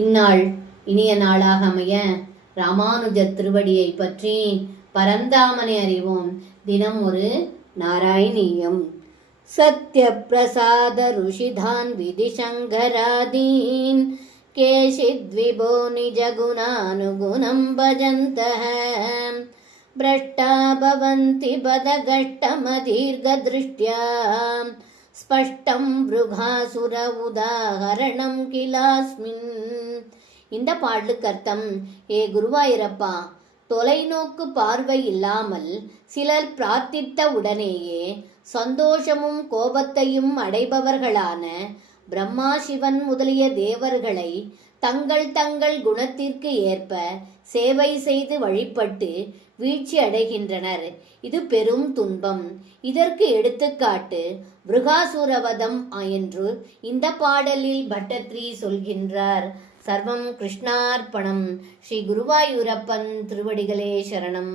இந்நாள் இனிய நாளாக அமைய ராமானுஜர் திருவடியை பற்றி பரந்தாமனை அறிவோம். தினம் ஒரு நாராயணீயம். சத்ய பிரசாத ருஷிதான் விதிசங்கராதீன் கேஷித்விபோ நிஜகுணானுகுணம் பஜந்தஹ பிரஷ்டா பவந்தி பதகஷ்டமதீர்கதிருஷ்ட்யா ஸ்பஷ்டம் ப்ருகாசுர உதாகரணம் கிலாஸ்மின். இந்த பாடலுக்கு அர்த்தம்: ஏ குருவாயூரப்பா, தொலைநோக்கு பார்வை இல்லாமல் சிலர் பிரார்த்தித்த உடனேயே சந்தோஷமும் கோபத்தையும் அடைபவர்களான பிரம்மா, சிவன் முதலிய தேவர்களை தங்கள் தங்கள் குணத்திற்கு ஏற்ப சேவை செய்து வழிபட்டு வீழ்ச்சி அடைகின்றனர். இது பெரும் துன்பம். இதற்கு எடுத்துக்காட்டு விருகாசுரவதம் என்று இந்த பாடலில் பட்டத்ரி சொல்கின்றார். சர்வம் கிருஷ்ணார்ப்பணம். ஸ்ரீ குருவாயூரப்பன் திருவடிகளே சரணம்.